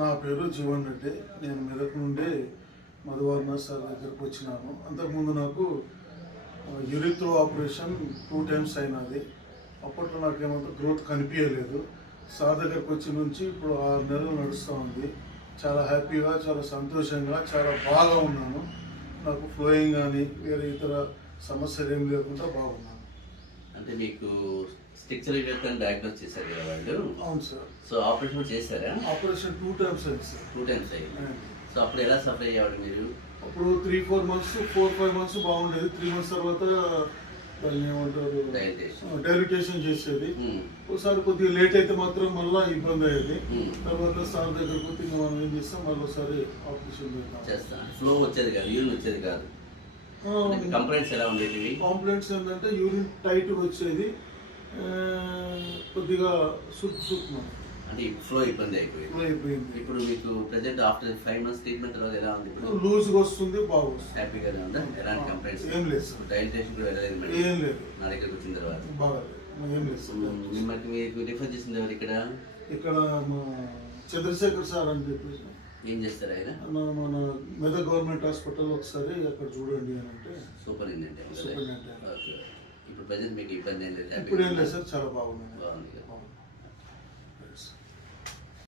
నా పేరు జీవన్ రెడ్డి. నేను మెదక్ నుండి మధువర్నాథ్ సార్ దగ్గరకు వచ్చినాను. అంతకుముందు నాకు యూరిత్రో ఆపరేషన్ 2 times అయినది. అప్పట్లో నాకేమంత గ్రోత్ కనిపించలేదు. సార్ దగ్గరకు వచ్చి నుంచి ఇప్పుడు 6 నెలలు నడుస్తూ ఉంది. చాలా హ్యాపీగా, చాలా సంతోషంగా, చాలా బాగా ఉన్నాను. నాకు ఫ్లోయింగ్ కానీ వేరే ఇతర సమస్యలు ఏం లేకుండా బాగున్నాను. అంటే మీకు స్ట్రక్చరల్ డెత్ డయాగ్నోస్ చేశారు కదా వాళ్ళు? అవును సార్. సో ఆపరేషన్ చేశారా? ఆపరేషన్ 2 times అయింది సార్. 2 times అయ్యింది. సో అప్పుడు ఎలా సఫర్ అయ్యేవాడు మీరు? అప్పుడు 3-4 months 4-5 months బాగుండేది. 3 months తర్వాత దాన్ని ఏమంటారు డైలిటేషన్ చేసేది. ఒకసారి కొద్దిగా లేట్ అయితే మాత్రం మళ్ళీ ఇబ్బంది అయ్యేది. తర్వాత సార్ దగ్గరకు పోతే మనం ఏం చేస్తాం, మళ్ళీ ఒకసారి ఆపరేషన్ చేస్తాం. ఫ్లో వచ్చేది కాదు, యూరిన్ వచ్చేది కాదు. కంప్లైంట్స్ ఎలా ఉండేవి? కాంప్లైంట్స్ ఏంటంటే యూరిన్ టైట్ వచ్చేది, కొద్దిగా సుక్ అంటే ఫ్లో ఇబ్బంది అయిపోయింది. ఇప్పుడు మీకు ప్రెజెంట్ ఆఫ్టర్ 5 months ట్రీట్మెంట్ తర్వాత ఎలా ఉంది? ఇప్పుడు లూజ్గా వస్తుంది, బాగుంది, హ్యాపీగానే ఉందా? ఎలాంటి కంప్లైంట్స్ ఏం లేదు. డైలిటేషన్ కూడా వెళ్ళలేదు, ఏం లేదు. నా దగ్గరకు వచ్చిన తర్వాత ఏం లేదు. మిమ్మల్ని మీకు రిఫర్ చేసింది ఎవరు ఇక్కడ? ఇక్కడ మా చంద్రశేఖర్ సార్ అని చెప్పేసి. ఏం చేస్తారు ఆయన? మన మెదక్ గవర్నమెంట్ హాస్పిటల్ ఒకసారి అక్కడ చూడండి అని అంటే సూపరింటెండెంట్. ఇప్పుడు ప్రజెంట్ మీకు ఇబ్బంది ఏం లేదు? ఇప్పుడు ఏం లేదు సార్, చాలా బాగుంది.